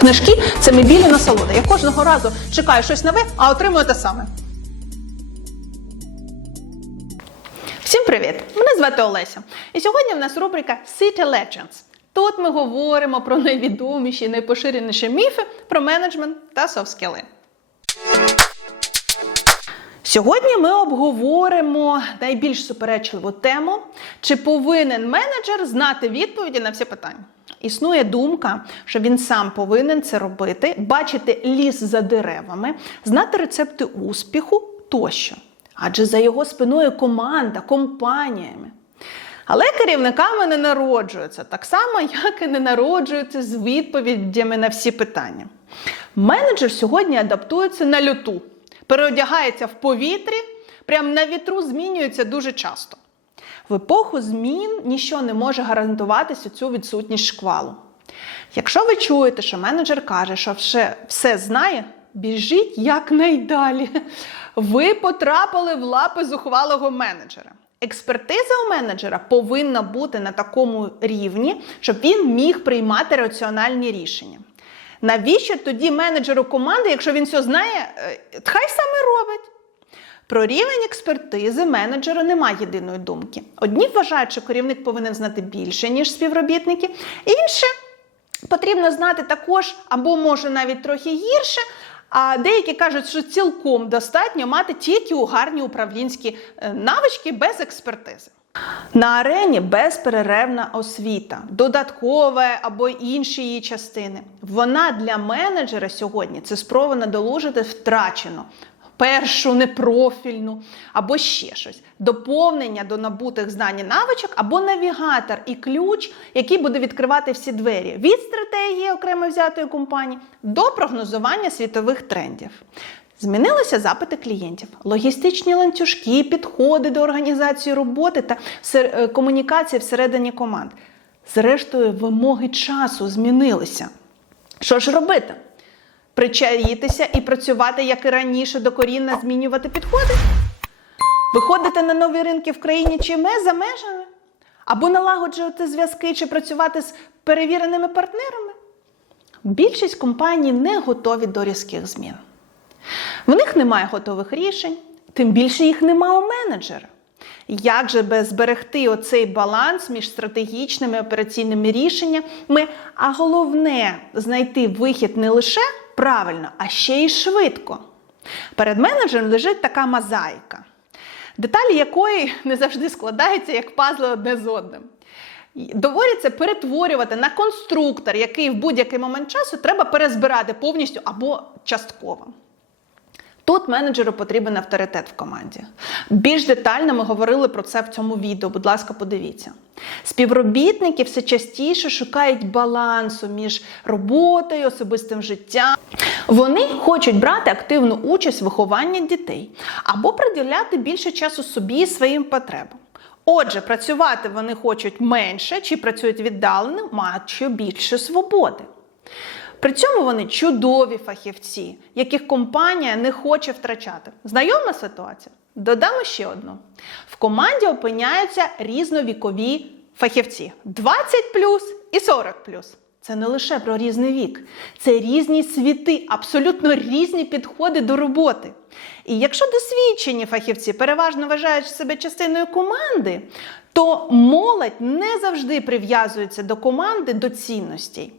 Книжки це мебільна насолода. Я кожного разу чекаю щось нове, а отримую те саме. Всім привіт! Мене звати Олеся. І сьогодні в нас рубрика City Legends. Тут ми говоримо про найвідоміші, і найпоширеніші міфи про менеджмент та софт-скіли. Сьогодні ми обговоримо найбільш суперечливу тему, чи повинен менеджер знати відповіді на всі питання. Існує думка, що він сам повинен це робити, бачити ліс за деревами, знати рецепти успіху тощо. Адже за його спиною команда, компаніями. Але керівниками не народжуються так само, як і не народжуються з відповідями на всі питання. Менеджер сьогодні адаптується на люту, переодягається в повітрі, прям на вітру змінюється дуже часто. В епоху змін ніщо не може гарантуватися цю відсутність шквалу. Якщо ви чуєте, що менеджер каже, що все, все знає, біжіть якнайдалі. Ви потрапили в лапи зухвалого менеджера. Експертиза у менеджера повинна бути на такому рівні, щоб він міг приймати раціональні рішення. Навіщо тоді менеджеру команди, якщо він все знає, е, хай саме робить. Про рівень експертизи менеджера немає єдиної думки. Одні вважають, що керівник повинен знати більше, ніж співробітники, інші потрібно знати також, або може навіть трохи гірше. А деякі кажуть, що цілком достатньо мати тільки у гарні управлінські е, навички без експертизи. На арені безперервна освіта, додаткова або інші її частини. Вона для менеджера сьогодні це спроба надолужити втрачено. Першу непрофільну або ще щось. Доповнення до набутих знань і навичок, або навігатор і ключ, який буде відкривати всі двері від стратегії окремо взятої компанії до прогнозування світових трендів. Змінилися запити клієнтів, логістичні ланцюжки, підходи до організації роботи та е, комунікації всередині команд. Зрештою, вимоги часу змінилися. Що ж робити? Причаїтися і працювати, як і раніше, докорінно змінювати підходи? Виходити на нові ринки в країні чи ме за межами? Або налагоджувати зв'язки чи працювати з перевіреними партнерами? Більшість компаній не готові до різких змін. В них немає готових рішень, тим більше їх немає у менеджера. Як же без зберегти оцей баланс між стратегічними операційними рішеннями, а головне знайти вихід не лише правильно, а ще й швидко. Перед менеджером лежить така мозаїка, деталі якої не завжди складаються як пазли одне з одним. Доводиться перетворювати на конструктор, який в будь-який момент часу треба перезбирати повністю або частково. Тут менеджеру потрібен авторитет в команді. Більш детально ми говорили про це в цьому відео. Будь ласка, подивіться. Співробітники все частіше шукають балансу між роботою, особистим життям. Вони хочуть брати активну участь в вихованні дітей або приділяти більше часу собі і своїм потребам. Отже, працювати вони хочуть менше чи працюють віддалено, маючи більше свободи. При цьому вони чудові фахівці, яких компанія не хоче втрачати. Знайома ситуація? Додамо ще одну. В команді опиняються різновікові фахівці 20 і 40 Це не лише про різний вік, це різні світи, абсолютно різні підходи до роботи. І якщо досвідчені фахівці переважно вважають себе частиною команди, то молодь не завжди прив'язується до команди до цінностей.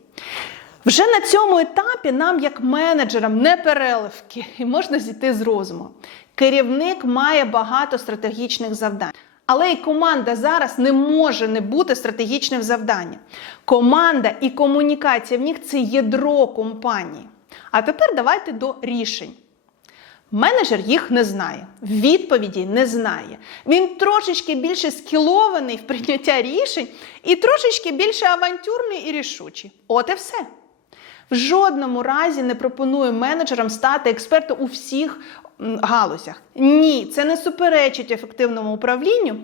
Вже на цьому етапі нам, як менеджерам, не переливки, і можна зійти з розуму. Керівник має багато стратегічних завдань. Але і команда зараз не може не бути стратегічним завданням. Команда і комунікація в них це ядро компанії. А тепер давайте до рішень. Менеджер їх не знає, відповіді не знає. Він трошечки більше скілований в прийняття рішень і трошечки більше авантюрний і рішучий. От і все. В жодному разі не пропоную менеджерам стати експертом у всіх галузях. Ні, це не суперечить ефективному управлінню.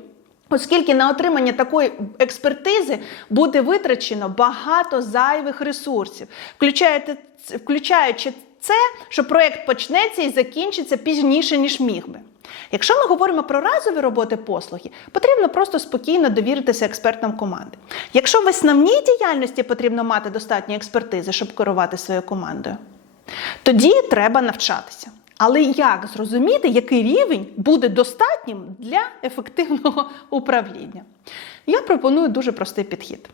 Оскільки на отримання такої експертизи буде витрачено багато зайвих ресурсів, включаючи, це, що проєкт почнеться і закінчиться пізніше, ніж міг би. Якщо ми говоримо про разові роботи послуги, потрібно просто спокійно довіритися експертам команди. Якщо в основній діяльності потрібно мати достатньо експертизи, щоб керувати своєю командою, тоді треба навчатися. Але як зрозуміти, який рівень буде достатнім для ефективного управління? Я пропоную дуже простий підхід.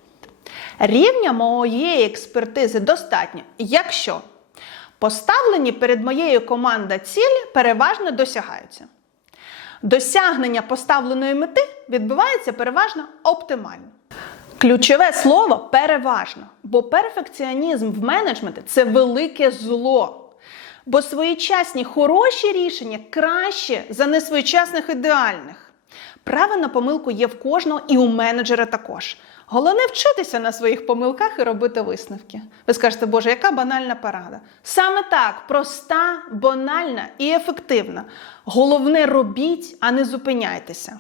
Рівня моєї експертизи достатньо, якщо поставлені перед моєю командою цілі переважно досягаються. Досягнення поставленої мети відбувається переважно оптимально. Ключове слово переважно, бо перфекціонізм в менеджменті це велике зло. Бо своєчасні хороші рішення краще за несвоєчасних ідеальних. Право на помилку є в кожного і у менеджера також. Головне вчитися на своїх помилках і робити висновки. Ви скажете, Боже, яка банальна порада? Саме так, проста, банальна і ефективна. Головне робіть, а не зупиняйтеся.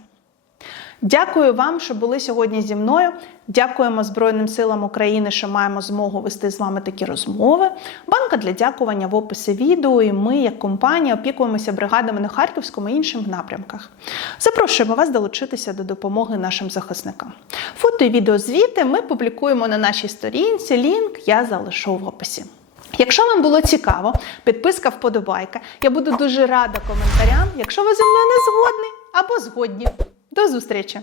Дякую вам, що були сьогодні зі мною. Дякуємо Збройним силам України, що маємо змогу вести з вами такі розмови. Банка для дякування в описі відео. І ми, як компанія, опікуємося бригадами на Харківському і інших напрямках. Запрошуємо вас долучитися до допомоги нашим захисникам. Фото і відеозвіти ми публікуємо на нашій сторінці. Лінк я залишу в описі. Якщо вам було цікаво, підписка вподобайка. Я буду дуже рада коментарям, якщо ви зі мною не згодні або згодні. До зустрічі!